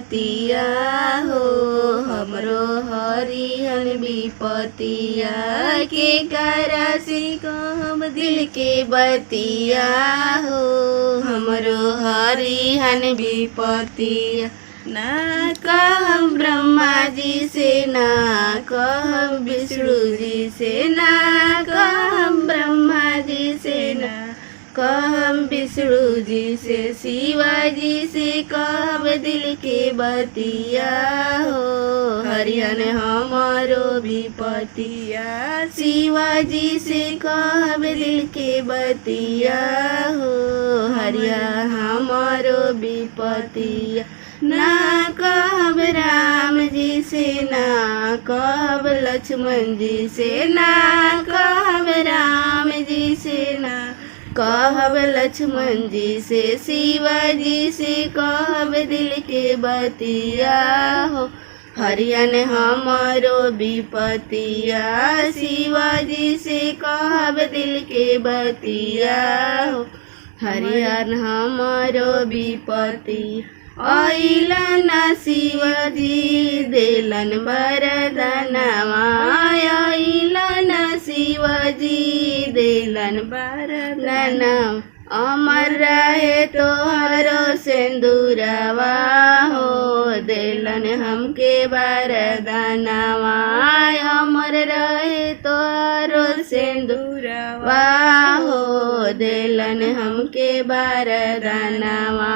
बतिया हो, हमरो हरिहन विपतिया के करा से कहम दिल के बतिया हो, हमरो हरिहन विपतिया। ना कहम ब्रह्मा जी से, ना कहम विष्णु जी से, ना कहम ब्रह्मा जी से, ना कहम विष्णु जी से, शिवाजी से कहब दिल के बतिया हो, हरिहन हमारो विपतिया। शिवाजी से कहब दिल के बतिया हो, हरिहन हमारो विपतिया। ना कहब राम जी से, ना कहब लक्ष्मण जी से, ना कहब राम जी से, ना कहब लक्ष्मण जी से, शिवाजी से कहब दिल के बतिया हो, हरिहन हमारो विपतिया। शिवाजी से कहब दिल के बतिया हो, हरिहन हमारो विपतिया। अइलन शिवाजी देलन वरदानवा, अइलन शिवाजी देलन वरदानवा। अमर रहे तोहरो सिंदूरवा हो, देलन हमके वरदानवा। अमर रहे तोहरो सिंदूरवा हो, देलन हमके वरदानवा।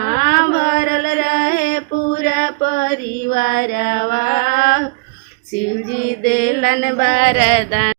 भरल रहे पूरा परिवारवा, शिवजी देलन वरदान।